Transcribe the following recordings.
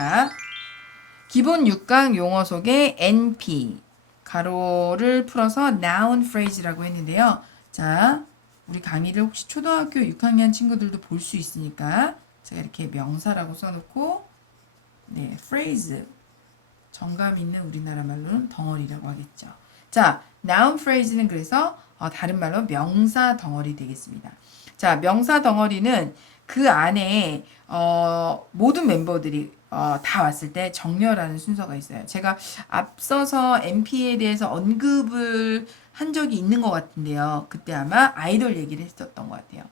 자, 기본 6강 용어 속에 NP 가로를 풀어서 noun phrase라고 했는데요. 자, 우리 강의를 혹시 초등학교 6학년 친구들도 볼 수 있으니까 제가 이렇게 명사라고 써놓고 네, phrase 정감 있는 우리나라 말로는 덩어리라고 하겠죠. 자, noun phrase는 그래서 다른 말로 명사 덩어리 되겠습니다. 자, 명사 덩어리는 그 안에 모든 멤버들이 다 왔을 때 정렬하는 순서가 있어요. 제가 앞서서 NP에 대해서 언급을 한 적이 있는 것 같은데요. 그때 아마 아이돌 얘기를 했었던 것 같아요.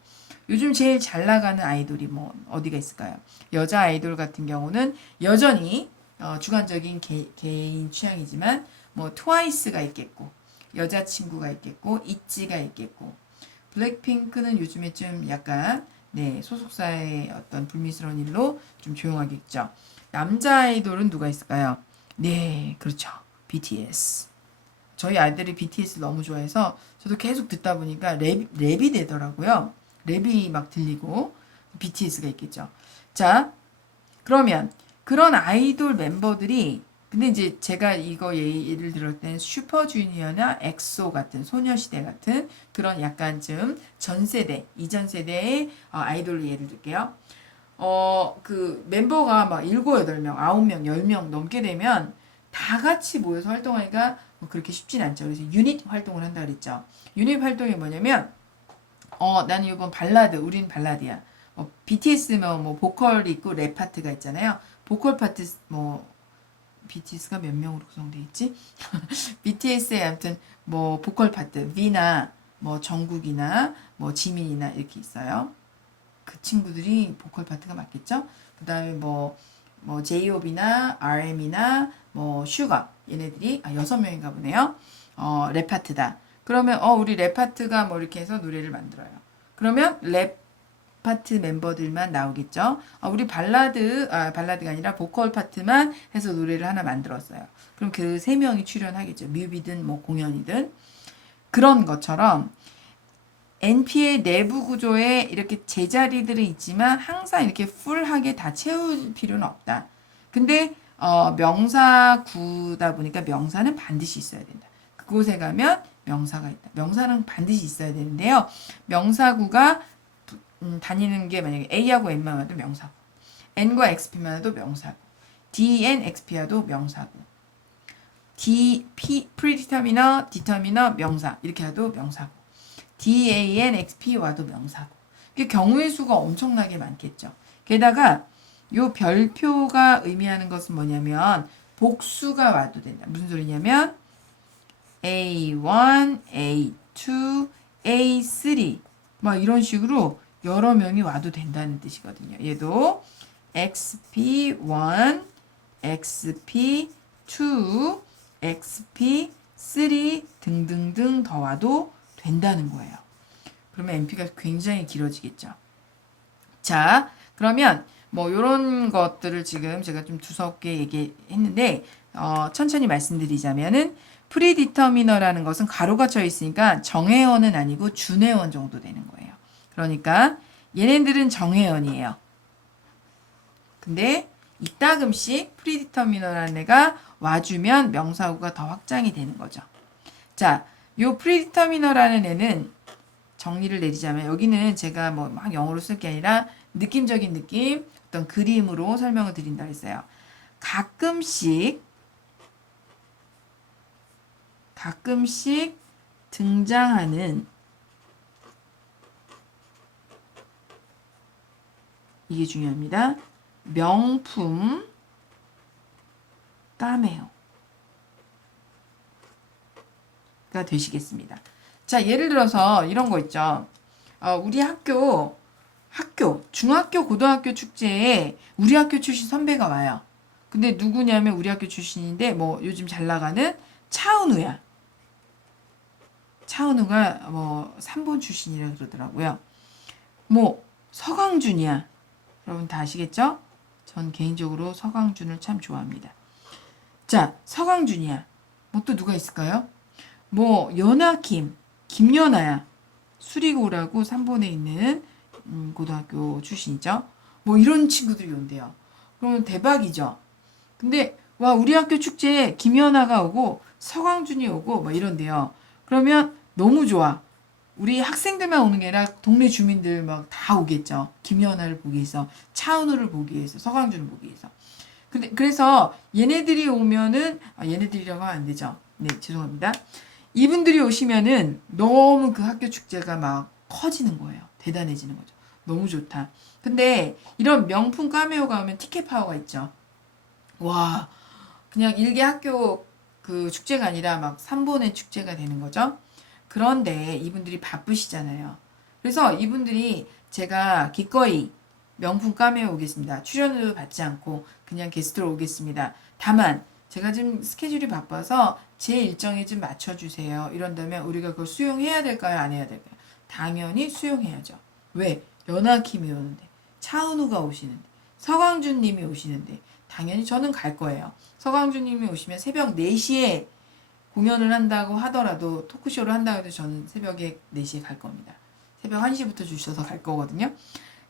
요즘 제일 잘 나가는 아이돌이 뭐 어디가 있을까요? 여자 아이돌 같은 경우는 여전히 주관적인 개인 취향이지만 뭐 트와이스가 있겠고 여자친구가 있겠고 있지가 있겠고 블랙핑크는 요즘에 좀 약간 네, 소속사의 어떤 불미스러운 일로 좀 조용하겠죠. 남자 아이돌은 누가 있을까요? 네, 그렇죠. BTS. 저희 아이들이 BTS 너무 좋아해서 저도 계속 듣다 보니까 랩이 되더라고요. 랩이 막 들리고 BTS가 있겠죠. 자, 그러면 그런 아이돌 멤버들이 근데 이제 제가 이거 예를 들을 때는 슈퍼주니어나 엑소 같은 소녀시대 같은 그런 약간 좀 전 세대, 이전 세대의 아이돌로 예를 들게요. 그 멤버가 막 7, 8명, 9명, 10명 넘게 되면 다 같이 모여서 활동하니까 뭐 그렇게 쉽진 않죠. 그래서 유닛 활동을 한다 그랬죠. 유닛 활동이 뭐냐면 나는 이번 발라드, 우린 발라드야. BTS면 뭐 보컬이 있고 랩 파트가 있잖아요. 보컬 파트 뭐 BTS가 몇 명으로 구성되어 있지? BTS의 아무튼 뭐 보컬 파트 V나 뭐 정국이나 뭐 지민이나 이렇게 있어요. 그 친구들이 보컬 파트가 맞겠죠? 그다음에 뭐 J-Hope이나 RM이나 뭐 슈가 얘네들이 6명인가 보네요. 랩 파트다. 그러면 우리 랩 파트가 뭐 이렇게 해서 노래를 만들어요. 그러면 랩 파트 멤버들만 나오겠죠. 우리 발라드가 아니라 보컬 파트만 해서 노래를 하나 만들었어요. 그럼 그 3명이 출연하겠죠. 뮤비든 뭐 공연이든. 그런 것처럼 NP의 내부 구조에 이렇게 제자리들은 있지만 항상 이렇게 풀하게 다 채울 필요는 없다. 근데 명사구다 보니까 명사는 반드시 있어야 된다. 그곳에 가면 명사가 있다. 명사는 반드시 있어야 되는데요. 명사구가 다니는 게 만약에 A하고 N만 와도 명사고 N과 XP만 해도 명사고 DN, XP와도 명사고 predeterminer, determiner 명사 이렇게 해도 명사고 DAN, XP 와도 명사고 경우의 수가 엄청나게 많겠죠. 게다가 요 별표가 의미하는 것은 뭐냐면 복수가 와도 된다. 무슨 소리냐면 A1, A2, A3 막 이런 식으로 여러 명이 와도 된다는 뜻이거든요. 얘도 XP1, XP2, XP3 등등등 더 와도 된다는 거예요. 그러면 NP가 굉장히 길어지겠죠. 자, 그러면 뭐 이런 것들을 지금 제가 좀 두껍게 얘기했는데 천천히 말씀드리자면은 프리디터미너라는 것은 가로가 쳐 있으니까 정회원은 아니고 준회원 정도 되는 거예요. 그러니까 얘네들은 정회원이에요. 근데 이따금씩 프리디터미너라는 애가 와주면 명사구가 더 확장이 되는 거죠. 자, 요 프리디터미너라는 애는 정리를 내리자면 여기는 제가 뭐 막 영어로 쓸 게 아니라 느낌적인 느낌, 어떤 그림으로 설명을 드린다 했어요. 가끔씩 등장하는 이게 중요합니다. 명품 까메오가 되시겠습니다. 자, 예를 들어서 이런 거 있죠. 우리 학교, 중학교, 고등학교 축제에 우리 학교 출신 선배가 와요. 근데 누구냐면 우리 학교 출신인데 뭐 요즘 잘 나가는 차은우야. 차은우가 뭐 3본 출신이라 그러더라고요. 뭐 서강준이야. 여러분 다 아시겠죠? 전 개인적으로 서강준을 참 좋아합니다. 자, 서강준이야. 뭐 또 누가 있을까요? 뭐 연하킴, 김연아야. 수리고라고 3본에 있는 고등학교 출신이죠. 뭐 이런 친구들이 온대요. 그러면 대박이죠. 근데 와 우리 학교 축제에 김연아가 오고 서광준이 오고 뭐 이런데요. 그러면 너무 좋아. 우리 학생들만 오는 게 아니라 동네 주민들 막 다 오겠죠. 김연아를 보기 위해서, 차은우를 보기 위해서, 서광준을 보기 위해서. 근데 그래서 얘네들이 오면은 얘네들이라고 하면 안 되죠. 네, 죄송합니다. 이분들이 오시면은 너무 그 학교 축제가 막 커지는 거예요. 대단해지는 거죠. 너무 좋다. 근데 이런 명품 카메오가 오면 티켓 파워가 있죠. 와, 그냥 일개 학교 그 축제가 아니라 막 3본의 축제가 되는 거죠. 그런데 이분들이 바쁘시잖아요. 그래서 이분들이 제가 기꺼이 명품 카메오 오겠습니다. 출연료도 받지 않고 그냥 게스트로 오겠습니다. 다만 제가 지금 스케줄이 바빠서 제 일정에 좀 맞춰주세요. 이런다면 우리가 그걸 수용해야 될까요? 안 해야 될까요? 당연히 수용해야죠. 왜? 연하킴이 오는데, 차은우가 오시는데, 서광준 님이 오시는데 당연히 저는 갈 거예요. 서광준 님이 오시면 새벽 4시에 공연을 한다고 하더라도 토크쇼를 한다고 해도 저는 새벽에 4시에 갈 겁니다. 새벽 1시부터 주셔서 갈 거거든요.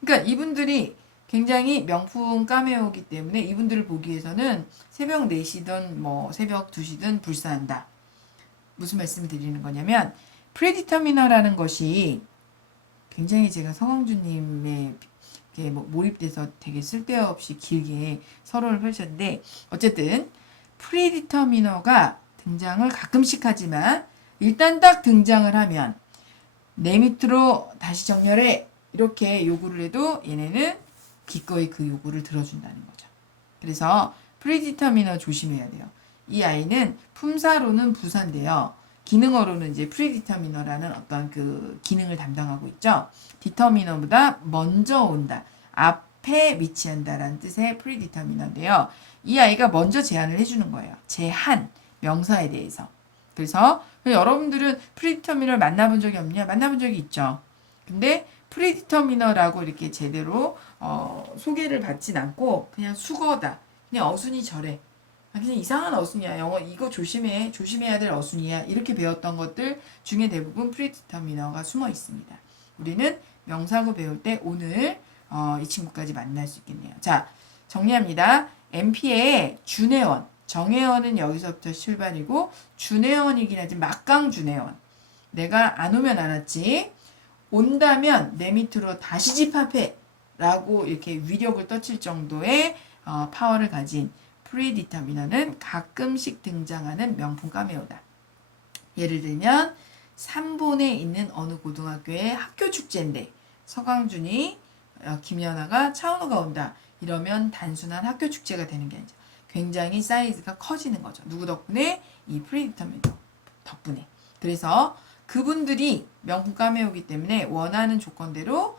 그러니까 이분들이 굉장히 명품 카메오이기 때문에 이분들을 보기 위해서는 새벽 4시든 뭐 새벽 2시든 불사한다. 무슨 말씀을 드리는 거냐면 프레디터미너라는 것이 굉장히 제가 서광준님의 뭐 몰입돼서 되게 쓸데없이 길게 서론을 펼쳤는데 어쨌든 프리디터미너가 등장을 가끔씩 하지만 일단 딱 등장을 하면 내 밑으로 다시 정렬해 이렇게 요구를 해도 얘네는 기꺼이 그 요구를 들어준다는 거죠. 그래서 프리디터미너 조심해야 돼요. 이 아이는 품사로는 부사인데요. 기능어로는 이제 프리디터미너라는 어떤 그 기능을 담당하고 있죠. 디터미너보다 먼저 온다. 앞에 위치한다라는 뜻의 프리디터미너인데요. 이 아이가 먼저 제안을 해주는 거예요. 제한, 명사에 대해서. 그래서 여러분들은 프리디터미너를 만나본 적이 없냐? 만나본 적이 있죠. 근데 프리디터미너라고 이렇게 제대로 소개를 받진 않고 그냥 수거다. 그냥 어순이 저래. 그냥 이상한 어순이야. 영어 이거 조심해. 조심해야 될 어순이야. 이렇게 배웠던 것들 중에 대부분 프리디터미너가 숨어 있습니다. 우리는 명사구 배울 때 오늘 이 친구까지 만날 수 있겠네요. 자, 정리합니다. MP의 준혜원. 정혜원은 여기서부터 출발이고 준혜원이긴 하지 막강 준혜원. 내가 안 오면 안 왔지. 온다면 내 밑으로 다시 집합해 라고 이렇게 위력을 떠칠 정도의 파워를 가진 프리디터미너는 가끔씩 등장하는 명품 카메오다. 예를 들면 3본에 있는 어느 고등학교의 학교 축제인데 서광준이 김연아가 차은우가 온다. 이러면 단순한 학교 축제가 되는 게 아니죠. 굉장히 사이즈가 커지는 거죠. 누구 덕분에? 이 프리디터미너 덕분에. 그래서 그분들이 명품 카메오이기 때문에 원하는 조건대로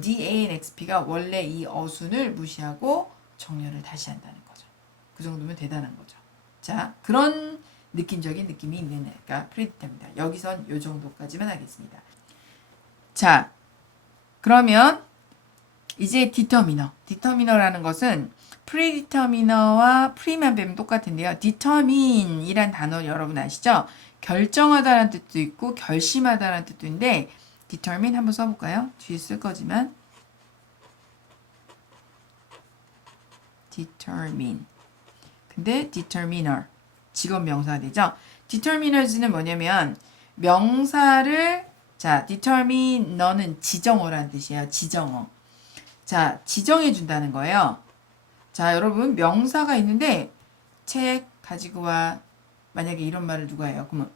DANXP가 원래 이 어순을 무시하고 정렬을 다시 한다는 거죠. 그 정도면 대단한 거죠. 자, 그런 느낌적인 느낌이 있는 애가 프리디터입니다. 여기선 요 정도까지만 하겠습니다. 자, 그러면 이제 디터미너. 디터미너라는 것은 프리디터미너와 프리만 배면 똑같은데요. determine이란 단어 여러분 아시죠? 결정하다라는 뜻도 있고 결심하다라는 뜻도 있는데 determine 한번 써볼까요? 뒤에 쓸 거지만 determine 근데 determiner 직업 명사가 되죠. determiners는 뭐냐면 명사를 자 determiner는 지정어라는 뜻이에요. 지정어. 자 지정해 준다는 거예요. 자 여러분 명사가 있는데 책 가지고 와. 만약에 이런 말을 누가 해요. 그러면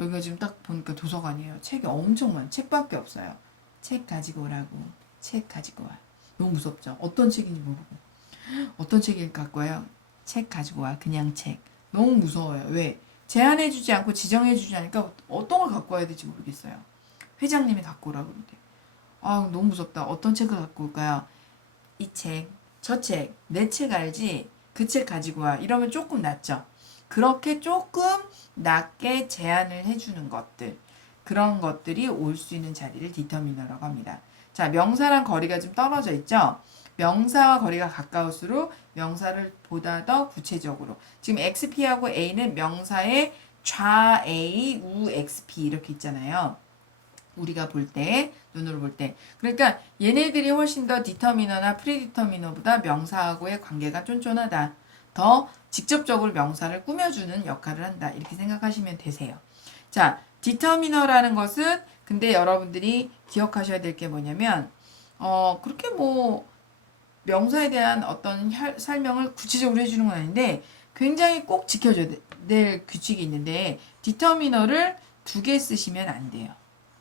여기가 지금 딱 보니까 도서관이에요. 책이 엄청 많아. 책밖에 없어요. 책 가지고 오라고. 책 가지고 와. 너무 무섭죠. 어떤 책인지 모르고. 어떤 책을 갖고 와요? 책 가지고 와. 그냥 책. 너무 무서워요. 왜? 제안해주지 않고 지정해주지 않으니까 어떤 걸 갖고 와야 될지 모르겠어요. 회장님이 갖고 오라고 그러는데. 아 너무 무섭다. 어떤 책을 갖고 올까요? 이 책, 저 책, 내 책 알지? 그 책 가지고 와. 이러면 조금 낫죠. 그렇게 조금 낮게 제한을 해주는 것들 그런 것들이 올 수 있는 자리를 디터미너라고 합니다. 자 명사랑 거리가 좀 떨어져 있죠. 명사와 거리가 가까울수록 명사를 보다 더 구체적으로 지금 XP하고 A는 명사의 좌 A, 우 XP 이렇게 있잖아요. 우리가 볼 때, 눈으로 볼 때. 그러니까 얘네들이 훨씬 더 디터미너나 프리디터미너보다 명사하고의 관계가 쫀쫀하다. 더 직접적으로 명사를 꾸며주는 역할을 한다. 이렇게 생각하시면 되세요. 자, 디터미너라는 것은 근데 여러분들이 기억하셔야 될 게 뭐냐면 그렇게 뭐 명사에 대한 어떤 설명을 구체적으로 해주는 건 아닌데 굉장히 꼭 지켜줘야 될 규칙이 있는데 디터미너를 2개 쓰시면 안 돼요.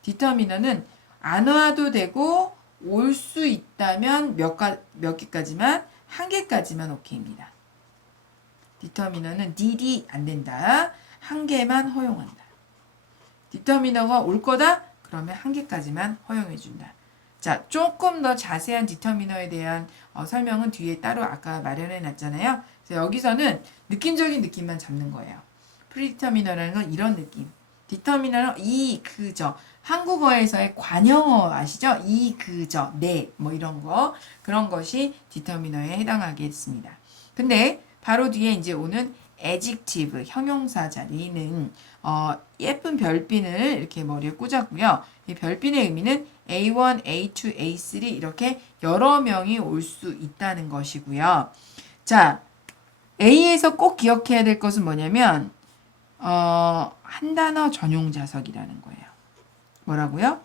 디터미너는 안 와도 되고 올 수 있다면 몇 개까지만 1개까지만 오케이입니다. 디터미너는 did 안 된다. 1개만 허용한다. 디터미너가 올 거다? 그러면 1개까지만 허용해 준다. 자, 조금 더 자세한 디터미너에 대한 설명은 뒤에 따로 아까 마련해 놨잖아요. 그래서 여기서는 느낌적인 느낌만 잡는 거예요. 프리디터미너라는 건 이런 느낌. 디터미너는 이, 그, 저. 한국어에서의 관형어 아시죠? 이, 그, 저, 네, 뭐 이런 거. 그런 것이 디터미너에 해당하겠습니다. 근데 바로 뒤에 이제 오는 adjective, 형용사 자리는 예쁜 별빛을 이렇게 머리에 꽂았고요. 이 별빛의 의미는 A1, A2, A3 이렇게 여러 명이 올 수 있다는 것이고요. 자, A에서 꼭 기억해야 될 것은 뭐냐면 한 단어 전용 자석이라는 거예요. 뭐라고요?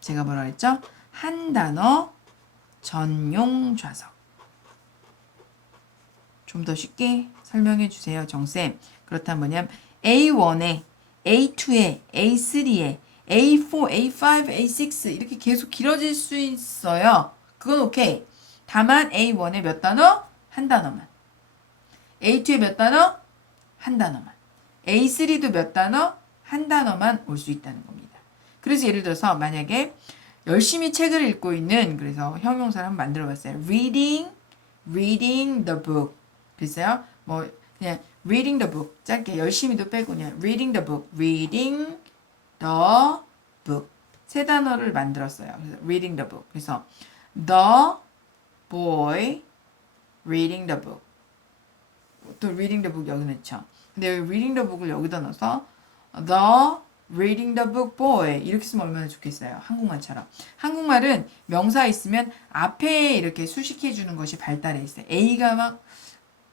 제가 뭐라 했죠? 한 단어 전용 좌석. 좀 더 쉽게 설명해 주세요, 정쌤. 그렇다면 뭐냐면 A1에, A2에, A3에, A4, A5, A6 이렇게 계속 길어질 수 있어요. 그건 오케이. 다만 A1에 몇 단어? 한 단어만. A2에 몇 단어? 한 단어만. A3도 몇 단어? 한 단어만 올 수 있다는 겁니다. 그래서 예를 들어서 만약에 열심히 책을 읽고 있는 그래서 형용사를 한번 만들어 봤어요. reading the book. 그랬어요. 뭐 그냥 reading the book. 짧게 열심히도 빼고 그냥 reading the book. reading the book. 세 단어를 만들었어요. 그래서 reading the book. 그래서 the boy reading the book. 또 reading the book 여기 넣죠. 근데 reading the book을 여기다 넣어서 the reading the book boy 이렇게 쓰면 얼마나 좋겠어요. 한국말처럼. 한국말은 명사 있으면 앞에 이렇게 수식해 주는 것이 발달해 있어요. A가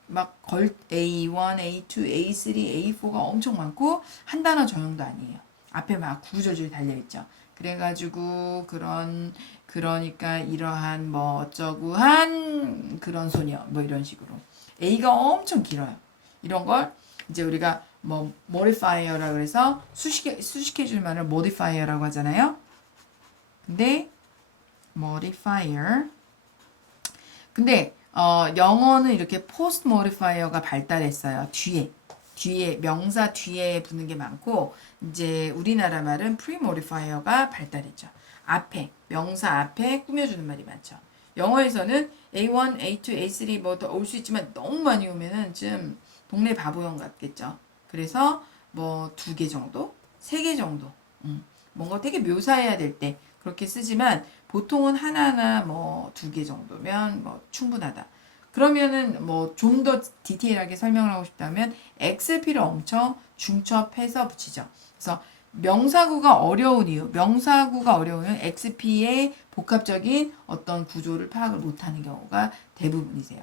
A1, A2, A3, A4가 엄청 많고 한 단어 전용도 아니에요. 앞에 막 구구절절 달려있죠. 그래가지고 그러니까 이러한 뭐 어쩌고 한 그런 소녀 뭐 이런 식으로 A가 엄청 길어요. 이런 걸 이제 우리가 뭐 modifier라고 그래서 수식해 줄 말을 modifier라고 하잖아요. 근데 modifier 근데 영어는 이렇게 post modifier가 발달했어요. 뒤에 명사 뒤에 붙는 게 많고 이제 우리나라 말은 pre modifier가 발달했죠. 앞에 명사 앞에 꾸며주는 말이 많죠. 영어에서는 A1, A2, A3 뭐 더 올 수 있지만 너무 많이 오면은 좀 동네 바보형 같겠죠. 그래서 뭐 2개 정도, 3개 정도, 뭔가 되게 묘사해야 될 때 그렇게 쓰지만 보통은 하나나 뭐 2개 정도면 뭐 충분하다. 그러면은 뭐 좀 더 디테일하게 설명을 하고 싶다면 XLP를 엄청 중첩해서 붙이죠. 그래서 명사구가 어려운 이유, 명사구가 어려우면 XP의 복합적인 어떤 구조를 파악을 못하는 경우가 대부분이세요.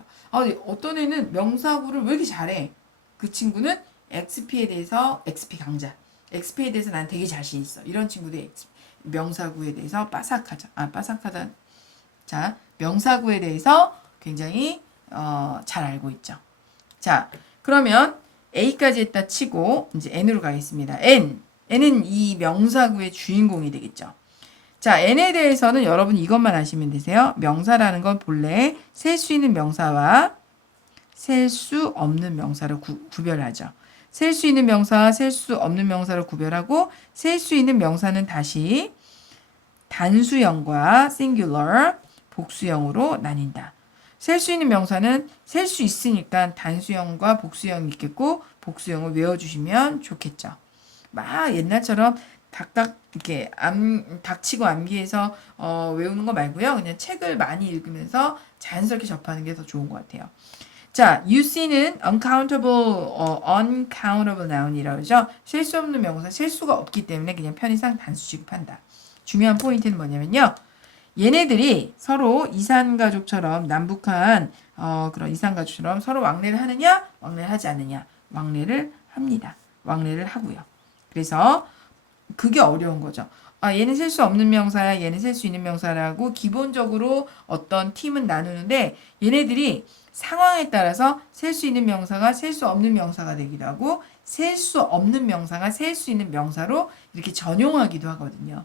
어떤 애는 명사구를 왜 이렇게 잘해? 그 친구는 XP에 대해서 XP 강자. XP에 대해서 난 되게 자신 있어. 이런 친구들이 명사구에 대해서 빠삭하죠. 빠삭하다. 자, 명사구에 대해서 굉장히 잘 알고 있죠. 자, 그러면 A까지 했다 치고 이제 N으로 가겠습니다. N은 이 명사구의 주인공이 되겠죠. 자, N에 대해서는 여러분 이것만 아시면 되세요. 명사라는 건 본래 셀 수 있는 명사와 셀 수 없는 명사로 구별하죠. 셀 수 있는 명사와 셀 수 없는 명사로 구별하고 셀 수 있는 명사는 다시 단수형과 singular, 복수형으로 나뉜다. 셀 수 있는 명사는 셀 수 있으니까 단수형과 복수형이 있겠고 복수형을 외워주시면 좋겠죠. 막 옛날처럼 닥닥 이렇게 닥치고 암기해서 외우는 거 말고요. 그냥 책을 많이 읽으면서 자연스럽게 접하는 게 더 좋은 것 같아요. 자, UC는 uncountable noun이라고 그러죠. 셀 수 없는 명사, 셀 수가 없기 때문에 그냥 편의상 단수 취급한다. 중요한 포인트는 뭐냐면요. 얘네들이 서로 이산가족처럼 남북한 그런 이산가족처럼 서로 왕래를 하느냐, 왕래를 하지 않느냐, 왕래를 합니다. 왕래를 하고요. 그래서 그게 어려운 거죠. 아, 얘는 셀 수 없는 명사야, 얘는 셀 수 있는 명사라고 기본적으로 어떤 팀은 나누는데 얘네들이 상황에 따라서 셀 수 있는 명사가 셀 수 없는 명사가 되기도 하고 셀 수 없는 명사가 셀 수 있는 명사로 이렇게 전용하기도 하거든요.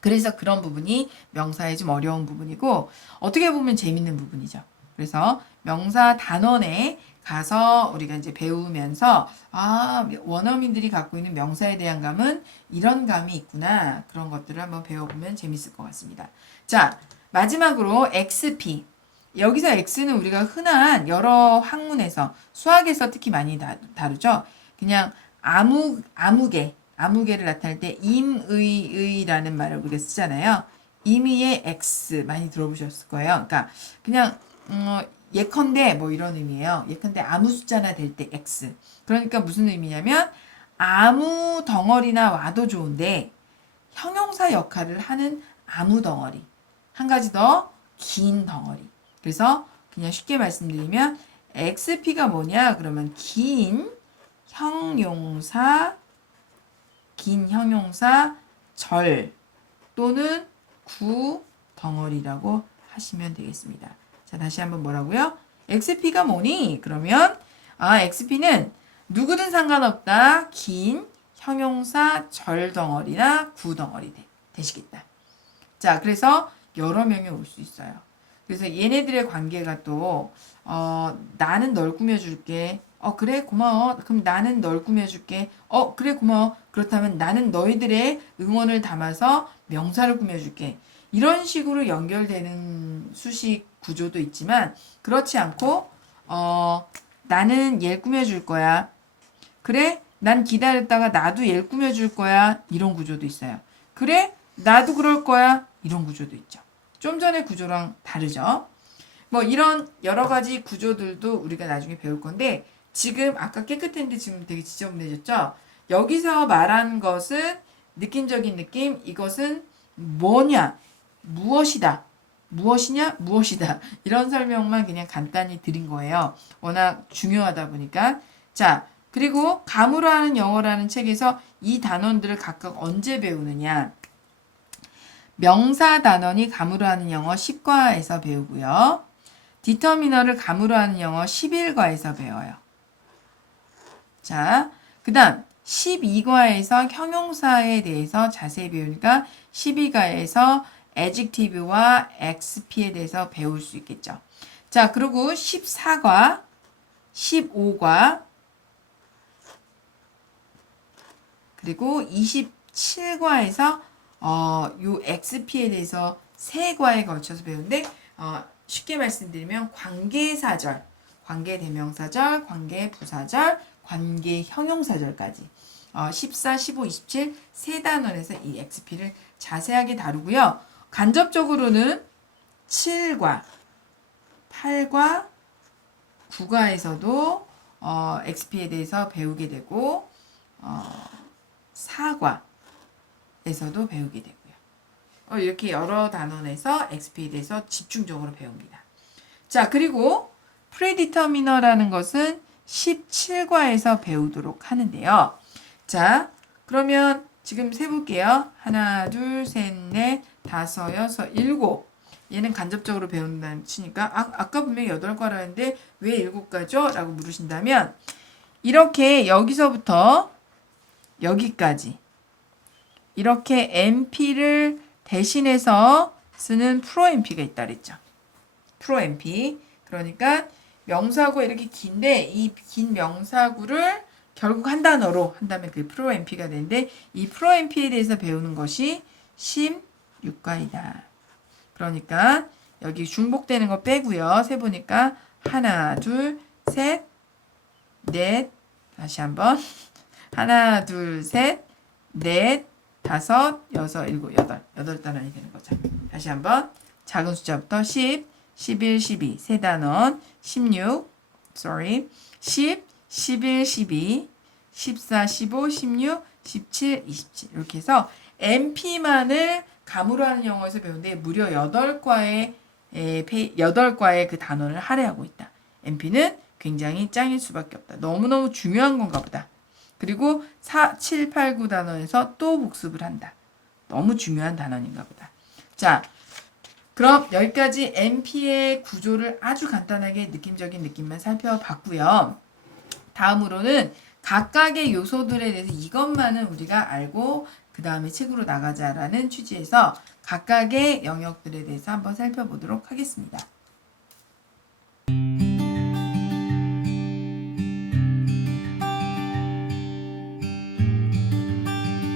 그래서 그런 부분이 명사에 좀 어려운 부분이고 어떻게 보면 재밌는 부분이죠. 그래서 명사 단원에 가서 우리가 이제 배우면서 아, 원어민들이 갖고 있는 명사에 대한 감은 이런 감이 있구나. 그런 것들을 한번 배워보면 재밌을 것 같습니다. 자, 마지막으로 XP. 여기서 X는 우리가 흔한 여러 학문에서 수학에서 특히 많이 다루죠. 그냥 아무개를 나타낼 때 임의의라는 말을 우리가 쓰잖아요. 임의의 X 많이 들어보셨을 거예요. 그러니까 그냥 예컨대 뭐 이런 의미예요. 예컨대 아무 숫자나 될 때 X. 그러니까 무슨 의미냐면 아무 덩어리나 와도 좋은데 형용사 역할을 하는 아무 덩어리. 한 가지 더 긴 덩어리. 그래서 그냥 쉽게 말씀드리면 XP가 뭐냐? 그러면 긴 형용사 절 또는 구 덩어리라고 하시면 되겠습니다. 자, 다시 한번 뭐라고요? XP가 뭐니? 그러면 XP는 누구든 상관없다. 긴 형용사 절 덩어리나 구 덩어리 되시겠다. 자, 그래서 여러 명이 올 수 있어요. 그래서 얘네들의 관계가 또 나는 널 꾸며줄게. 그래 고마워. 그럼 나는 널 꾸며줄게. 그래 고마워. 그렇다면 나는 너희들의 응원을 담아서 명사를 꾸며줄게. 이런 식으로 연결되는 수식 구조도 있지만 그렇지 않고 나는 얘를 꾸며줄 거야. 그래? 난 기다렸다가 나도 얘를 꾸며줄 거야. 이런 구조도 있어요. 그래? 나도 그럴 거야. 이런 구조도 있죠. 좀 전의 구조랑 다르죠. 뭐 이런 여러 가지 구조들도 우리가 나중에 배울 건데 지금 아까 깨끗했는데 지금 되게 지저분해졌죠. 여기서 말한 것은 느낌적인 느낌, 이것은 뭐냐, 무엇이다, 무엇이냐, 무엇이다 이런 설명만 그냥 간단히 드린 거예요. 워낙 중요하다 보니까. 자, 그리고 감으로 하는 영어라는 책에서 이 단원들을 각각 언제 배우느냐. 명사 단원이 감으로 하는 영어 10과에서 배우고요. 디터미너를 감으로 하는 영어 11과에서 배워요. 자, 그 다음 12과에서 형용사에 대해서 자세히 배우니까 12과에서 adjective와 XP에 대해서 배울 수 있겠죠. 자, 그리고 14과, 15과, 그리고 27과에서 요 XP에 대해서 세 과에 걸쳐서 배우는데 쉽게 말씀드리면 관계사절, 관계대명사절, 관계부사절, 관계형용사절까지 14, 15, 27 세 단원에서 이 XP를 자세하게 다루고요. 간접적으로는 7과, 8과, 9과에서도 XP에 대해서 배우게 되고 4과에서도 배우게 되고요. 이렇게 여러 단원에서 XP에 대해서 집중적으로 배웁니다. 자, 그리고 프리디터미너라는 것은 17과에서 배우도록 하는데요. 자, 그러면 지금 세볼게요. 하나, 둘, 셋, 넷, 다섯, 여섯, 일곱. 얘는 간접적으로 배운다는 치니까 아까 분명히 8과라 했는데 왜 7과죠? 라고 물으신다면 이렇게 여기서부터 여기까지 이렇게 NP를 대신해서 쓰는 프로 NP가 있다 그랬죠. 프로 NP. 그러니까 명사구 이렇게 긴데 이 긴 명사구를 결국 한 단어로 한다면 그게 프로 NP가 되는데 이 프로 NP에 대해서 배우는 것이 16과이다. 그러니까 여기 중복되는 거 빼고요. 세보니까 하나, 둘, 셋, 넷, 다시 한번 하나, 둘, 셋, 넷, 다섯, 여섯, 일곱, 여덟 단원이 되는 거죠. 다시 한번 작은 숫자부터 10, 11, 12 세 단원, 16, 10, 11, 12, 14, 15, 16, 17, 27 이렇게 해서 NP만을 감으로 하는 영어에서 배우는데 무려 8과의 그 단원을 할애하고 있다. NP는 굉장히 짱일 수밖에 없다. 너무너무 중요한 건가 보다. 그리고 4, 7, 8, 9 단원에서 또 복습을 한다. 너무 중요한 단원인가 보다. 자, 그럼 여기까지 NP의 구조를 아주 간단하게 느낌적인 느낌만 살펴봤고요. 다음으로는 각각의 요소들에 대해서 이것만은 우리가 알고 그 다음에 책으로 나가자라는 취지에서 각각의 영역들에 대해서 한번 살펴보도록 하겠습니다.